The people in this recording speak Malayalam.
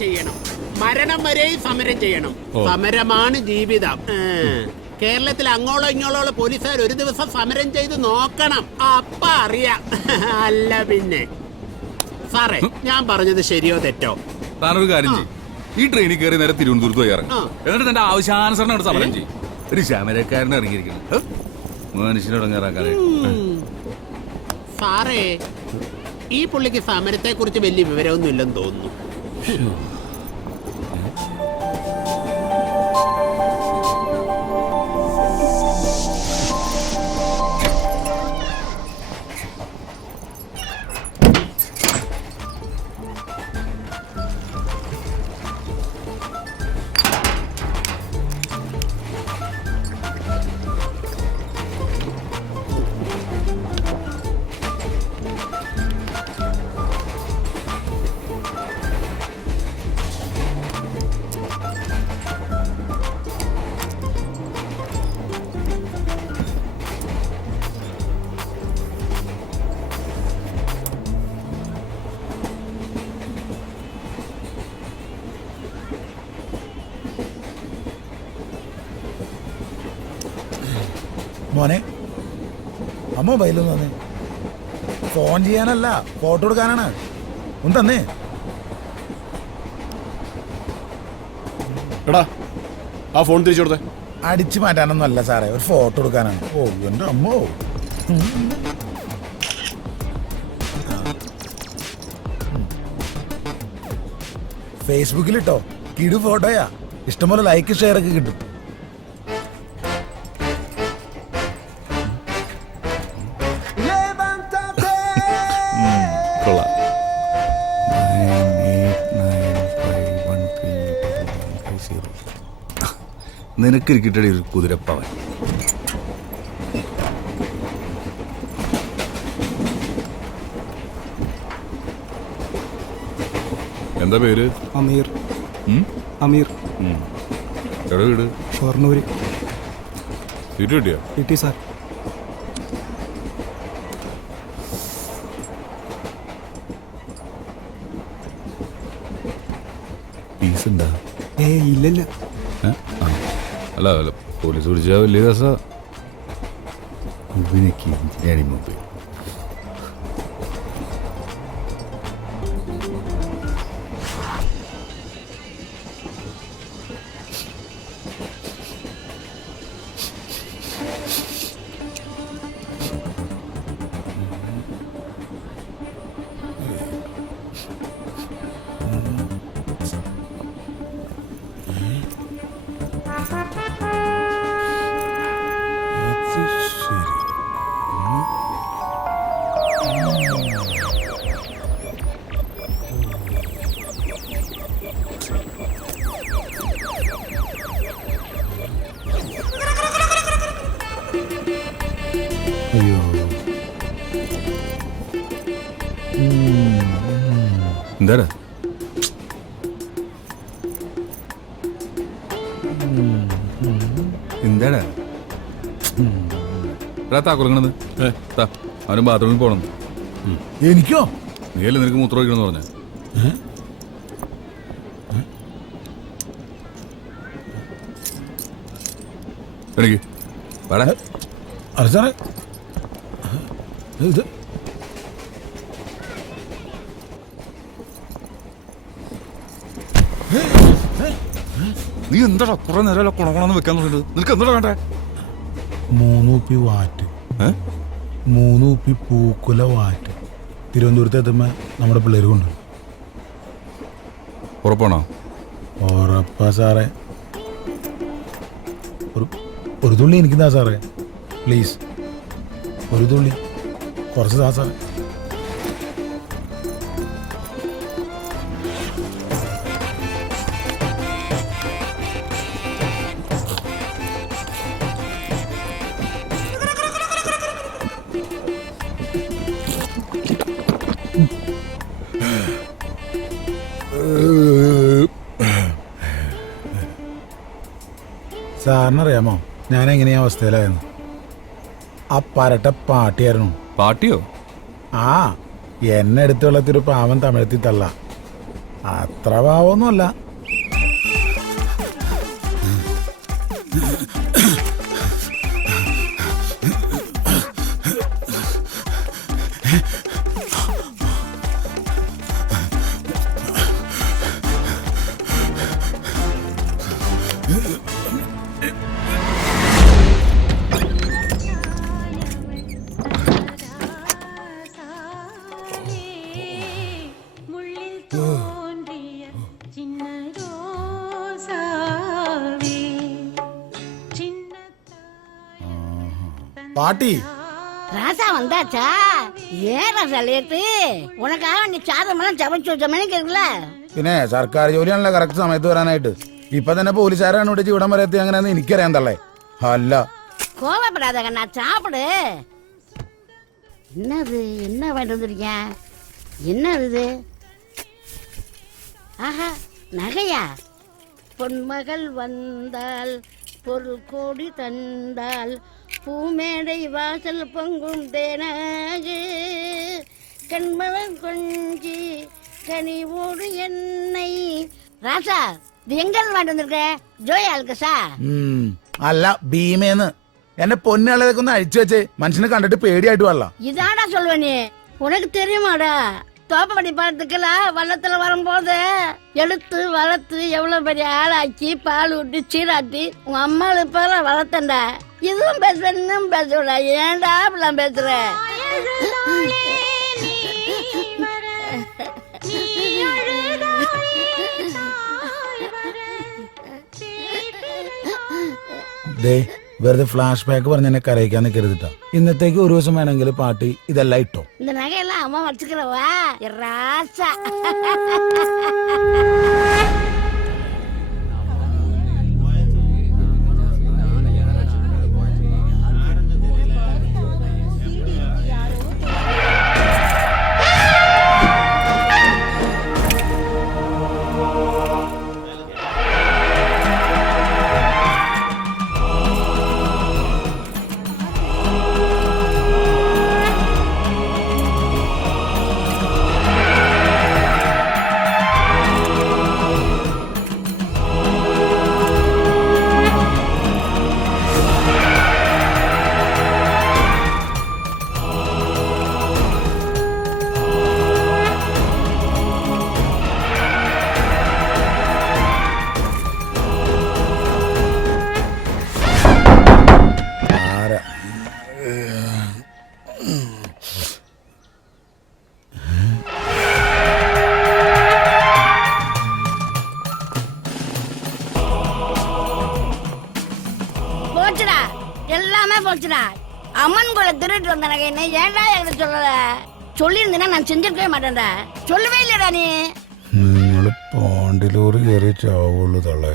ചെയ്യണം. മരണം വരെയും സമരം ചെയ്യണം. സമരമാണ് ജീവിതം. കേരളത്തിൽ അങ്ങോളോ ഇങ്ങോളോ പോലീസുകാർ ഒരു ദിവസം സമരം ചെയ്ത് നോക്കണം. അപ്പ അറിയാം. അല്ല പിന്നെ സാറേ, ഞാൻ പറഞ്ഞത് ശരിയോ തെറ്റോ? താനൊരു കാര്യം ചെയ്യും, ഈ ട്രെയിനിൽ കയറി നേരെ തിരുവനന്തപുരത്ത് പോയി ഇറങ്ങും. എന്നിട്ട് തന്റെ ആവശ്യാനുസരണം അവിടെ സമരം ചെയ്യും. ഒരു ശമരക്കാരനെ ഇറങ്ങിയിരിക്കുന്നു മനുഷ്യനോട് ഇറങ്ങാറാക്കാതെ. സാറേ, ഈ പുള്ളിക്ക് സമരത്തെ കുറിച്ച് വലിയ വിവരമൊന്നും ഇല്ലെന്ന് തോന്നുന്നു. മോനെ, അമ്മ മൊബൈലൊന്നും തന്നെ ഫോൺ ചെയ്യാനല്ല, ഫോട്ടോ എടുക്കാനാണ്. ഒന്ന് തന്നേ. എടാ, ആ ഫോൺ തിരിച്ചു കൊടുത്തേ. അടിച്ചു മാറ്റാനൊന്നും അല്ല സാറേ, ഒരു ഫോട്ടോ എടുക്കാനാണ്. ഓ എൻ്റെ അമ്മോ. ഫേസ്ബുക്കിലിട്ടോ, കിടു ഫോട്ടോയാ. ഇഷ്ടംപോലെ ലൈക്ക് ഷെയർ ഒക്കെ കിട്ടും. നിനക്ക് കിട്ടടി ഒരു കുതിരപ്പവൻ. എന്താ പേര്? അമീർ. അമീർ. എവിടെ വീട്? ഷൊർണൂര്. സീറ്റ് കിട്ടിയോ? കിട്ടി സാർ. ഫീസ് ഉണ്ടാ? ഇല്ലല്ല. അല്ല അല്ല, പോലീസ് പിടിച്ചാൽ വലിയ രസ. മൊബൈൽ എന്താടാ? എന്താടാ താക്കുറങ്ങണത്? അവനും ബാത്റൂമിൽ പോണം. എനിക്കോ? നീയല്ലേ നിനക്ക് മൂത്രം ഒഴിക്കണമെന്ന് പറഞ്ഞ? എനിക്ക് വേടാ. അല്ല സാറേ, ഇത് നീ എന്താടാ കുറെ നേരം കുണകുണെന്ന് വെക്കാൻ തുടങ്ങിയത്? നിനക്ക് എന്താ വേണ്ടേ? 3 കുപ്പി വാറ്റ്, 3 കുപ്പി പൂക്കുല വാറ്റ് തിരുവനന്തപുരത്ത് എത്തുമ്പോ നമ്മുടെ പിള്ളേർ കൊണ്ട്. ഉറപ്പാണോ? ഉറപ്പാ സാറേ. ഒരു തുള്ളി എനിക്ക് താ സാറേ, പ്ലീസ്. ഒരു തുള്ളി കുറച്ച് താ സാറേ. സാറിനറിയാമോ ഞാൻ എങ്ങനെയാ അവസ്ഥയിലായിരുന്നു? ആ പരട്ട പാട്ടിയായിരുന്നു. പാട്ടിയോ? ആ, എന്നെ എടുത്തുള്ളത്തൊരു പാവം തമിഴത്തി തള്ള. അത്ര പാവൊന്നുമല്ല. பாட்டி ராசா வந்தாச்சா? ஏன் ராசா லேட்டு? உனக்காக நீ சாதமெல்லாம் ചവച്ചു വെച്ച മണിക്ക് കേൾക്കില്ല. പിന്നെ സർക്കാർ ജോലിയാണല്ലോ കറക്റ്റ് സമയത്ത് വരാനായിട്ട്. ഇപ്പൊ തന്നെ പോലീസുകാരാണ് വിളിച്ച് ഇവിടം വരെ എത്തി. അങ്ങനെയാന്ന് എനിക്കറിയാൻ തള്ളേ. അല്ല கோவப்படாத கண்ணா, சாப்பிடு. என்னது, என்ன வாங்கிட்டு வந்திருக்கேன்? என்னது இது? ஆஹா, நகையா? பொன்மகள் வந்தால் பொருள் கோடி தந்தால் பூமேடை வாசல் பொங்கும் தேனாக கண்மலம் கொஞ்சி கனிவோடு என்னை. ராசா, இது எங்க வாங்கிட்டு வந்திருக்க? ஜோயா அல்கசா? അല്ല ഭീമേന്ന്. എന്നെ പൊന്നുള്ളതൊക്കെ ഒന്ന് അഴിച്ചു വെച്ച് മനുഷ്യനെ കണ്ടിട്ട് പേടിയായിട്ട് പാടില്ല. இதாடா சொல்வனே, உனக்கு தெரியுமாடா? தோப்படி பழத்துக்கெல்லாம் வள்ளத்துல வரும்போது எடுத்து வளர்த்து எவ்வளவு பெரிய ஆளாக்கி பால் விட்டு சீராட்டி உங்க அம்மா பேர வளர்த்தண்டா. இதுவும் பேசுவேன், இன்னும் பேசுவா. ஏன்டா அப்படிலாம் பேசுற? വെറുതെ ഫ്ലാഷ് ബാക്ക് പറഞ്ഞ് എന്നെ കരയിക്കാൻ നിൽക്കരുതിട്ടാ. ഇന്നത്തേക്ക് ഒരു ദിവസം വേണമെങ്കിൽ പാട്ടി ഇതെല്ലാം ഇട്ടോ. இந்த நகையெல்லாம் அம்மா வச்சுக்கிறவா ராசா. போச்சுடா, எல்லாமே போச்சுடா. அம்மன் கோயில திருட்டு வந்த நகை என்ன ஏன்டா என்கிட்ட சொல்லல? சொல்லியிருந்தேன்னா நான் செஞ்சிருக்கவே மாட்டேன்டா. சொல்லவே இல்லடா நீ. നിങ്ങൾ പാണ്ടിലൂർ കയറി ചാവുള്ളൂ തള്ളേ.